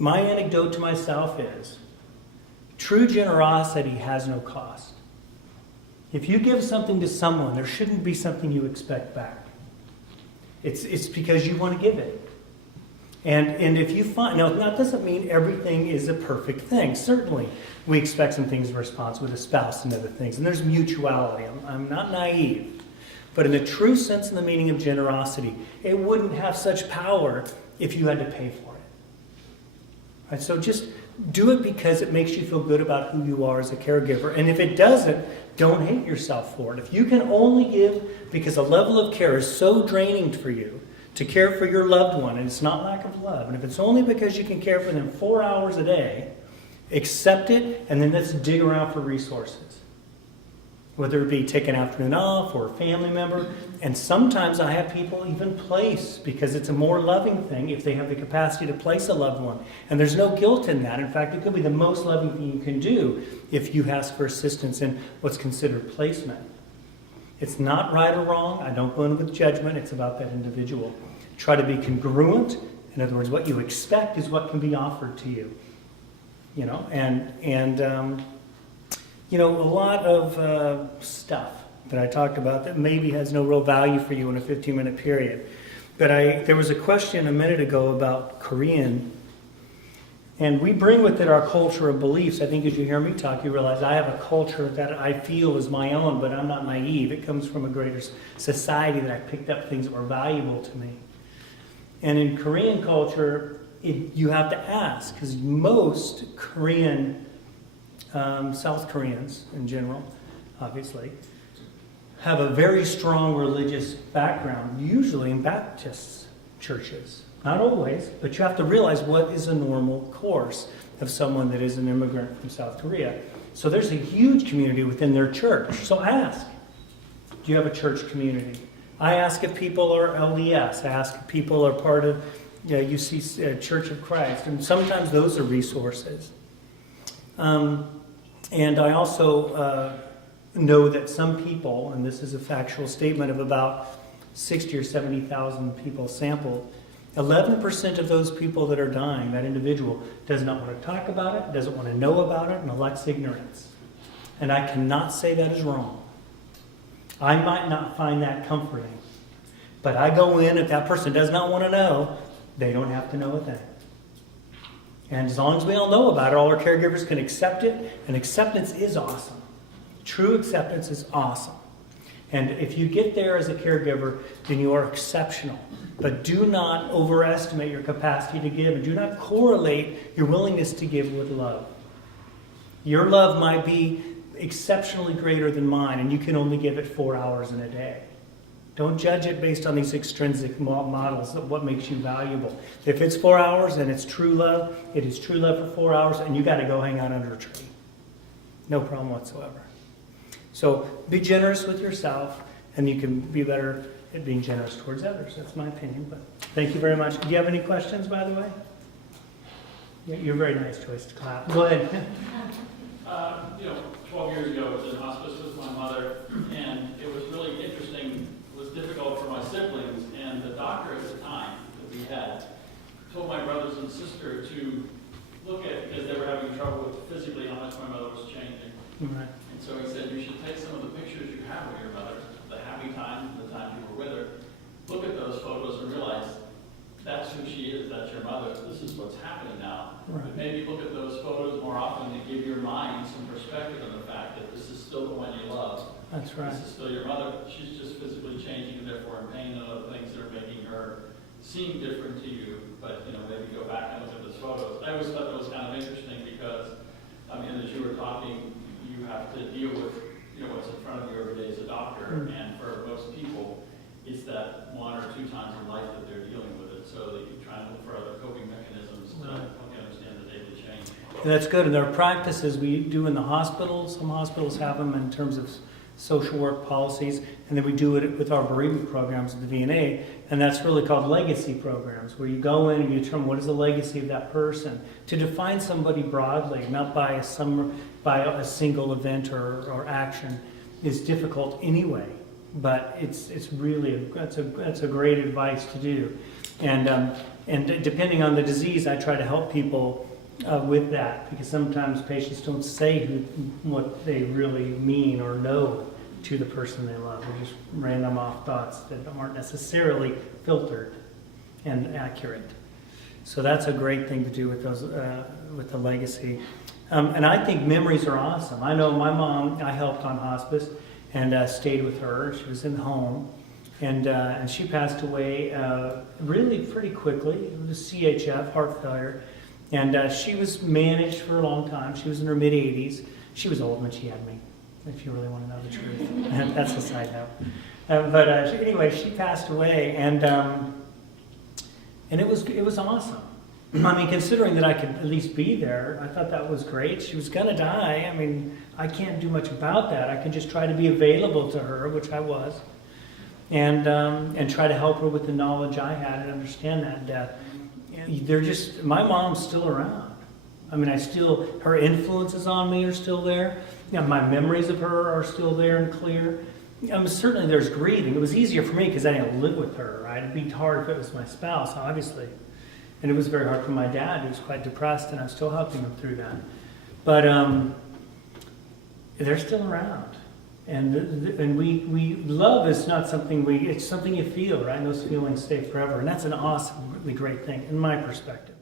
my anecdote to myself is, true generosity has no cost. If you give something to someone, there shouldn't be something you expect back. It's because you want to give it. And if you find, now that doesn't mean everything is a perfect thing. Certainly, we expect some things in response with a spouse and other things. And there's mutuality. I'm not naive. But in the true sense and the meaning of generosity, it wouldn't have such power if you had to pay for it. Right? So just do it because it makes you feel good about who you are as a caregiver. And if it doesn't, don't hate yourself for it. If you can only give because a level of care is so draining for you to care for your loved one, and it's not lack of love, and if it's only because you can care for them 4 hours a day, accept it, and then let's dig around for resources. Whether it be take an afternoon off or a family member. And sometimes I have people even place, because it's a more loving thing if they have the capacity to place a loved one. And there's no guilt in that. In fact, it could be the most loving thing you can do if you ask for assistance in what's considered placement. It's not right or wrong. I don't go in with judgment. It's about that individual. Try to be congruent. In other words, what you expect is what can be offered to you. You know, you know, a lot of stuff that I talked about that maybe has no real value for you in a 15-minute period. But there was a question a minute ago about Korean, and we bring with it our culture of beliefs. I think as you hear me talk, you realize I have a culture that I feel is my own, but I'm not naive. It comes from a greater society that I picked up things that were valuable to me. And in Korean culture, you have to ask, because most Korean South Koreans in general, obviously, have a very strong religious background, usually in Baptist churches. Not always, but you have to realize what is a normal course of someone that is an immigrant from South Korea. So there's a huge community within their church. So ask, do you have a church community? I ask if people are LDS. I ask if people are part of UC Church of Christ. And sometimes those are resources. And I also know that some people, and this is a factual statement of about 60 or 70,000 people sampled, 11% of those people that are dying, that individual, does not want to talk about it, doesn't want to know about it, and elects ignorance. And I cannot say that is wrong. I might not find that comforting. But I go in, if that person does not want to know, they don't have to know a thing. And as long as we all know about it, all our caregivers can accept it, and acceptance is awesome. True acceptance is awesome. And if you get there as a caregiver, then you are exceptional. But do not overestimate your capacity to give, and do not correlate your willingness to give with love. Your love might be exceptionally greater than mine, and you can only give it 4 hours in a day. Don't judge it based on these extrinsic models of what makes you valuable. If it's 4 hours and it's true love, it is true love for 4 hours, and you got to go hang out under a tree. No problem whatsoever. So be generous with yourself, and you can be better at being generous towards others. That's my opinion. But thank you very much. Do you have any questions, by the way? Yeah, you're a very nice choice to clap. Go ahead. 12 years ago, I was in hospice with my mother, and it was really interesting. It was difficult for my siblings, and the doctor at the time that we had told my brothers and sister to look at, because they were having trouble with physically how much my mother was changing. Right. And so he said, you should take some of the pictures you have of your mother, the happy time, the time you were with her, look at those photos and realize that's who she is, that's your mother, this is what's happening now. Right. But maybe look at those photos more often to give your mind some perspective on the fact that this is still the one you love. That's right. This is still your mother. She's just physically changing and therefore in pain and other things that are making her seem different to you. But, maybe go back and look at those photos. I always thought that was kind of interesting because, as you were talking, you have to deal with, what's in front of you every day as a doctor. Mm-hmm. And for most people, it's that 1 or 2 times in life that they're dealing with it. So that you try and look for other coping mechanisms to help you understand the daily change. And that's good. And there are practices we do in the hospitals. Some hospitals have them in terms of social work policies. And then we do it with our bereavement programs at the VNA. And that's really called legacy programs, where you go in and you determine what is the legacy of that person. To define somebody broadly, not by a single event or action, is difficult anyway. But it's really that's a great advice to do. And And depending on the disease, I try to help people with that, because sometimes patients don't say what they really mean or know to the person they love. They're just random off thoughts that aren't necessarily filtered and accurate. So that's a great thing to do with those, with the legacy. And I think memories are awesome. I know my mom, I helped on hospice and stayed with her. She was in the home. And she passed away really pretty quickly. It was CHF, heart failure. And she was managed for a long time. She was in her mid-80s. She was old when she had me, if you really want to know the truth. That's a side note. Anyway, she passed away, and it was awesome. I mean, considering that I could at least be there, I thought that was great. She was going to die. I mean, I can't do much about that. I can just try to be available to her, which I was, and try to help her with the knowledge I had and understand that death. They're just, my mom's still around. I mean, her influences on me are still there. You know, my memories of her are still there and clear. Certainly there's grieving. It was easier for me because I didn't live with her, right? It'd be hard if it was my spouse, obviously. And it was very hard for my dad, who was quite depressed, and I'm still helping him through that. But they're still around. And we love is not something it's something you feel, right? And those feelings stay forever. And that's an awesome, really great thing, in my perspective.